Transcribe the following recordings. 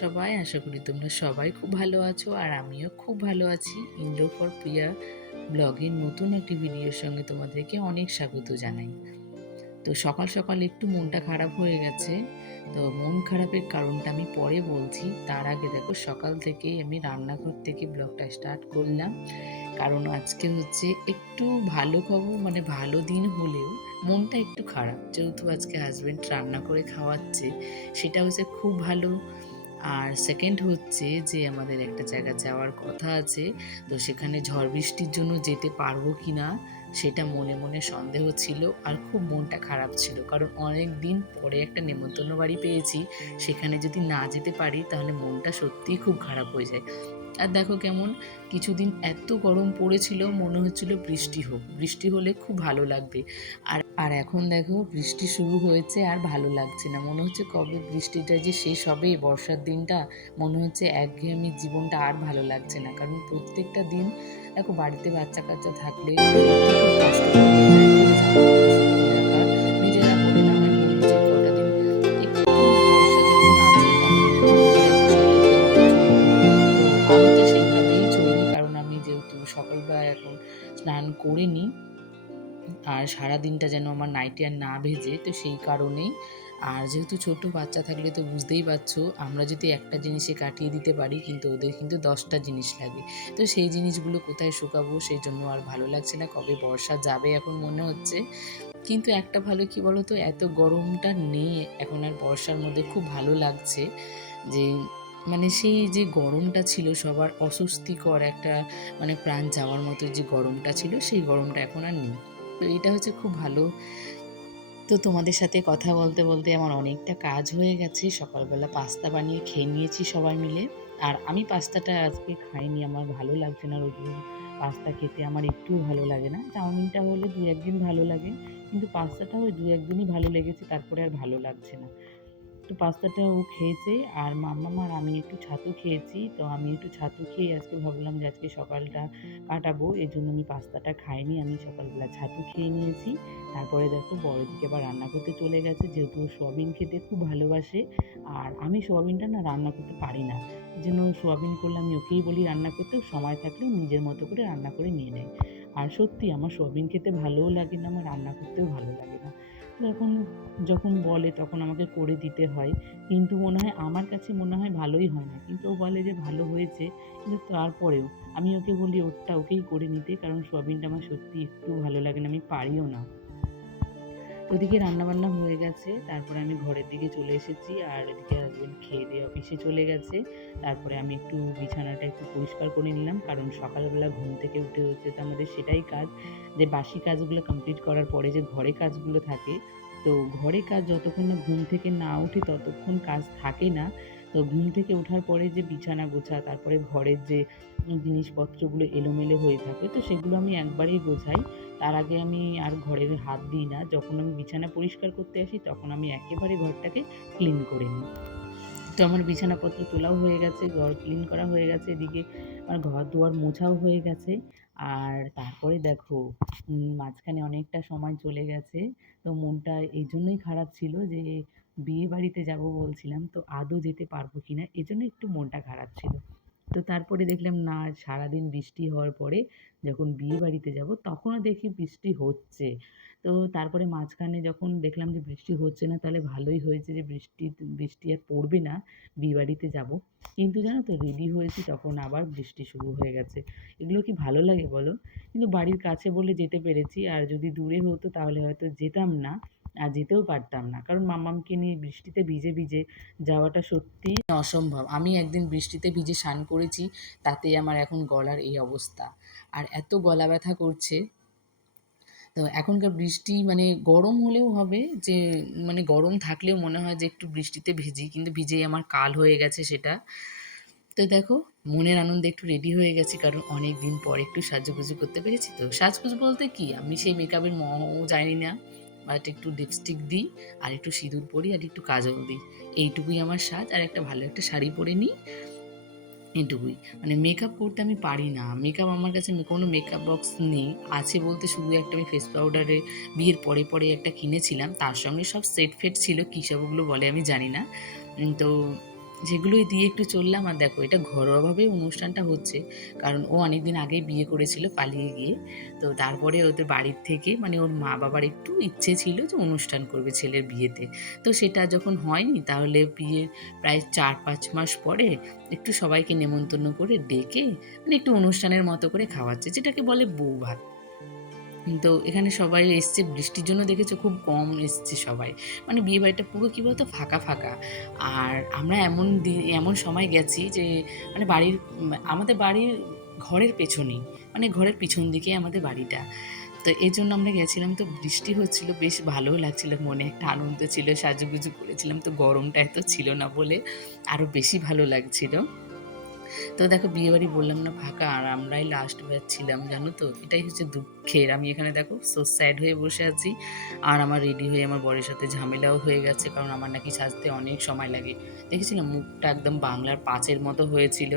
সবাই, আশা করি তোমরা সবাই খুব ভালো আছো আর আমিও খুব ভালো আছি। ইন্দ্র ফর প্রিয়া ব্লগের নতুন একটি ভিডিওর সঙ্গে তোমাদেরকে অনেক স্বাগত জানাই। তো সকাল সকাল একটু মনটা খারাপ হয়ে গেছে। তো মন খারাপের কারণটা আমি পরে বলছি। তার আগে দেখো সকাল থেকেই আমি রান্নাঘর থেকে ব্লগটা স্টার্ট করলাম। কারণ আজকে হচ্ছে একটু ভালো খবর, মানে ভালো দিন হলেও মনটা একটু খারাপ, যেহেতু আজকে হাজবেন্ড রান্না করে খাওয়াচ্ছে, সেটা হচ্ছে খুব ভালো। আর সেকেন্ড হচ্ছে যে আমাদের একটা জায়গা যাওয়ার কথা আছে, তো সেখানে ঝড় বৃষ্টির জন্য যেতে পারবো কি না সেটা মনে মনে সন্দেহ ছিল। আর খুব মনটা খারাপ ছিল, কারণ অনেক দিন পরে একটা নেমন্তন্ন বাড়ি পেয়েছি, সেখানে যদি না যেতে পারি তাহলে মনটা সত্যিই খুব খারাপ হয়ে যায়। আর দেখো কেমন কিছুদিন এত গরম পড়েছিল, মনে হচ্ছিল বৃষ্টি হোক, বৃষ্টি হলে খুব ভালো লাগবে। আর এখন দেখো বৃষ্টি শুরু হয়েছে আর ভালো লাগছে না, মনে হচ্ছে কবে বৃষ্টিটা যে শেষ হবে। বর্ষার দিনটা মনে হচ্ছে একঘেয়েমি জীবনটা আর ভালো লাগছে না, কারণ প্রত্যেকটা দিন দেখো বাড়িতে বাচ্চা কাচ্চা থাকলে সত্যি খুব কষ্টকর হয়ে যায় নিজে জামা কাপড় শুকিয়ে রাখা। নিজেরা হলে না হয় বলবো যে কটা দিন একটু বর্ষা যখন আছে তাহলে একটু নিজেরা গুছিয়ে রাখতে হবে, চলবে। তো আমি তো সেইভাবেই চলি, কারণ আমি যেহেতু সকালবেলা এখন স্নান করে নিই, আর সারা দিনটা যেন আমার নাইটি আর না ভেজে, তো সেই কারণেই। আর যেহেতু ছোট বাচ্চা থাকলে তো বুঝতেই পারছো, আমরা যদি একটা জিনিসে কাটিয়ে দিতে পারি কিন্তু ওদের কিন্তু 10টা জিনিস লাগে। তো সেই জিনিসগুলো কোথায় শুকাবো, সেই জন্য আর ভালো লাগছে না, কবে বর্ষা যাবে এখন মনে হচ্ছে। কিন্তু একটা ভালো কি বলো তো, এত গরমটা নেই এখন আর, বর্ষার মধ্যে খুব ভালো লাগছে। যে মানে সেই যে গরমটা ছিল সবার অস্বস্তিকর একটা, মানে প্রাণ যাওয়ার মতো যে গরমটা ছিল, সেই গরমটা এখন আর নেই। তো এটা হচ্ছে খুব ভালো। তো তোমাদের সাথে কথা বলতে বলতে আমার অনেকটা কাজ হয়ে গেছে। সকালবেলা পাস্তা বানিয়ে খেয়ে নিয়েছি সবাই মিলে। আর আমি পাস্তাটা আজকে খাইনি, আমার ভালো লাগছে না, রোজ রোজ পাস্তা খেতে আমার একটুও ভালো লাগে না। চাউমিনটা হলে দু একদিন ভালো লাগে, কিন্তু পাস্তাটা ওই দু একদিনই ভালো লেগেছে, তারপরে আর ভালো লাগছে না। তো পাস্তাটা ও খেয়েছে, আর মাম্মাম আর আমি একটু ছাতু খেয়েছি। তো আমি একটু ছাতু খেয়ে আজকে ভাবলাম যে আজকে সকালটা কাটাবো, এই জন্য আমি পাস্তাটা খাইনি, আমি সকালবেলা ছাতু খেয়ে নিয়েছি। তারপরে দেখো বড় দিকে আবার রান্না করতে চলে গেছে, যেহেতু ও সোয়াবিন খেতে খুব ভালোবাসে। আর আমি সোয়াবিনটা না রান্না করতে পারি না, এই জন্য সোয়াবিন করলে আমি ওকেই বলি রান্না করতে, সময় থাকলেও নিজের মতো করে রান্না করে নিয়ে নেয়। আর সত্যি আমার সোয়াবিন খেতে ভালোও লাগে না, আমার রান্না করতেও ভালো লাগে না। তো এখন যখন বলে তখন আমাকে করে দিতে হয়, কিন্তু মনে হয় আমার কাছে মনে হয় ভালোই হয় না, কিন্তু ও বলে যে ভালো হয়েছে। কিন্তু তারপরেও আমি ওকে বলি ওরটা ওকেই করে নিতে, কারণ সোয়াবিনটা আমার সত্যি একটু ভালো লাগে না, আমি পারিও না। ওদিকে রান্নাবান্না হয়ে গেছে, তারপরে আমি ঘরের দিকে চলে এসেছি, আর এদিকে হাজবেন্ড খেয়ে দিয়ে অফিসে চলে গেছে। তারপরে আমি একটু বিছানাটা একটু পরিষ্কার করে নিলাম, কারণ সকালবেলা ঘুম থেকে উঠে হচ্ছে তো আমাদের সেটাই কাজ, যে বাসি কাজগুলো কমপ্লিট করার পরে যে ঘরে কাজগুলো থাকে। তো ঘরে কাজ যতক্ষণ না ঘুম থেকে না উঠি ততক্ষণ কাজ থাকে না। তো ঘুম থেকে ওঠার পরে যে বিছানা গোছা, তারপরে ঘরের যে জিনিসপত্রগুলো এলোমেলো হয়ে থাকে, তো সেগুলো আমি একবারেই গোছাই। তার আগে আমি আর ঘরের হাত দিই না। যখন আমি বিছানা পরিষ্কার করতে আসি তখন আমি একেবারে ঘরটাকে ক্লিন করে নিই। তো আমার বিছানাপত্র তোলাও হয়ে গেছে, ঘর ক্লিন করা হয়ে গেছে, এদিকে আমার ঘর দুয়ার মোছাও হয়ে গেছে। আর তারপরে দেখো মাঝখানে অনেকটা সময় চলে গেছে। তো মনটা এই জন্যই খারাপ ছিল যে বিয়ে বাড়িতে যাব বলছিলাম, তো আদৌ যেতে পারবো কিনা এজন্য একটু মনটা খারাপ ছিল। তো তারপরে দেখলাম না, সারাদিন বৃষ্টি হওয়ার পরে যখন বিয়ে বাড়িতে যাব তখনও দেখি বৃষ্টি হচ্ছে। তো তারপরে মাঝখানে যখন দেখলাম যে বৃষ্টি হচ্ছে না, তাহলে ভালোই হয়েছে যে বৃষ্টি বৃষ্টি আর পড়বে না, বিয়ে বাড়িতে যাব। কিন্তু জানো তো রেডি হয়েছি তখন আবার বৃষ্টি শুরু হয়ে গেছে। এগুলো কি ভালো লাগে বলো? কিন্তু বাড়ির কাছে বলে যেতে পেরেছি, আর যদি দূরে হতো তাহলে হয়তো যেতাম না, আর যেতেও পারতাম না, কারণ মাম্মামকে নিয়ে বৃষ্টিতে ভিজে ভিজে যাওয়াটা সত্যি অসম্ভব। আমি একদিন বৃষ্টিতে ভিজে স্নান করেছি, তাতেই আমার এখন গলার এই অবস্থা, আর এত গলা ব্যথা করছে। তো এখনকার বৃষ্টি মানে গরম হলেও হবে, যে মানে গরম থাকলেও মনে হয় যে একটু বৃষ্টিতে ভিজি, কিন্তু ভিজেই আমার কাল হয়ে গেছে সেটা। তো দেখো মনের আনন্দে একটু রেডি হয়ে গেছি, কারণ অনেক দিন পর একটু সাজুগুজু করতে পেরেছি। তো সাজগুজু বলতে কি, আমি সেই মেকআপের মও জানি না, বাট একটু লিপস্টিক দিই, আর একটু সিঁদুর পরি, আর একটু কাজল দিই, এইটুকুই আমার সাজ। আর একটা ভালো একটা শাড়ি পরে নিই, এটুকুই। মানে মেকআপ করতে আমি পারি না, মেকআপ আমার কাছে কোনো মেকআপ বক্স নেই। আছে বলতে শুধু একটা আমি ফেস পাউডারে বিয়ের পরে পরে একটা কিনেছিলাম, তার সঙ্গে সব সেট ফেট ছিল, কী সব ওগুলো বলে আমি জানি না। তো যেগুলোই দিয়ে একটু চললাম। আর দেখো এটা ঘরোয়াভাবেই অনুষ্ঠানটা হচ্ছে, কারণ ও অনেকদিন আগেই বিয়ে করেছিল পালিয়ে গিয়ে। তো তারপরে ওদের বাড়ির থেকে মানে ওর মা বাবার একটু ইচ্ছে ছিল যে অনুষ্ঠান করবে ছেলের বিয়েতে। তো সেটা যখন হয়নি তাহলে বিয়ের প্রায় ৪-৫ মাস পরে একটু সবাইকে নেমন্তন্ন করে ডেকে মানে একটু অনুষ্ঠানের মতো করে খাওয়াচ্ছে, যেটাকে বলে বৌভাত। তো এখানে সবাই এসছে, বৃষ্টির জন্য দেখেছো খুব কম এসছে সবাই। মানে বিয়েবাড়িটা পুরো কী বলতো ফাঁকা, ফাঁকা। আর আমরা এমন সময় গেছি যে মানে আমাদের বাড়ির ঘরের পেছনেই, মানে ঘরের পিছন দিকেই আমাদের বাড়িটা। তো এজন্য আমরা গেছিলাম, তো বৃষ্টি হচ্ছিল, বেশ ভালোও লাগছিল, মনে একটা আনন্দ ছিল, সাজুগুজু করেছিলাম, তো গরমটা এত ছিল না বলে আরও বেশি ভালো লাগছিল। তো দেখো বিয়েবাড়ি বললাম না ফাঁকা, আর আমরাই লাস্ট ব্যাচ ছিলাম, জানো তো? এটাই হচ্ছে দুঃখের। আমি এখানে দেখো সো স্যাড হয়ে বসে আছি, আর আমার রেডি হয়ে আমার বরের সাথে ঝামেলাও হয়ে গেছে, কারণ আমার নাকি সাজতে অনেক সময় লাগে। দেখেছিলাম মুখটা একদম বাংলার পাঁচের মতো হয়েছিল।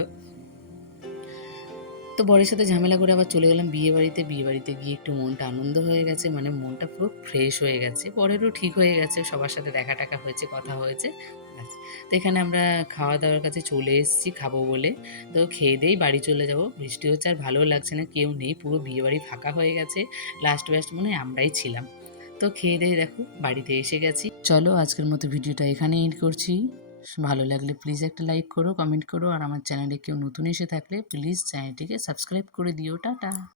তো বরের সাথে ঝামেলা করে আবার চলে গেলাম বিয়েবাড়িতে। বিয়েবাড়িতে গিয়ে একটু মনটা আনন্দ হয়ে গেছে, মানে মনটা পুরো ফ্রেশ হয়ে গেছে। বরেরও ঠিক হয়ে গেছে, সবার সাথে দেখা টাকা হয়েছে, কথা হয়েছে। ব্যাস। তো এখানে আমরা খাওয়া-দাওয়ার কাছে চলে এসেছি খাবো বলে। তো খেয়ে-দেয়েই বাড়ি চলে যাবো। বৃষ্টি হচ্ছে আর ভালোও লাগছে না, কেউ নেই, পুরো বিয়েবাড়ি ফাঁকা হয়ে গেছে। লাস্ট ব্যাচ মনে হয় আমরাই ছিলাম। তো খেয়ে-দেয়ে দেখো বাড়িতে এসে গেছি। চলো আজকের মতো ভিডিওটা এখানেই এন্ড করছি। ভালো লাগলে প্লিজ একটা লাইক করো, কমেন্ট করো, আর আমার চ্যানেলে কেউ নতুন এসে থাকলে প্লিজ চ্যানেলটিকে সাবস্ক্রাইব করে দিও। টাটা।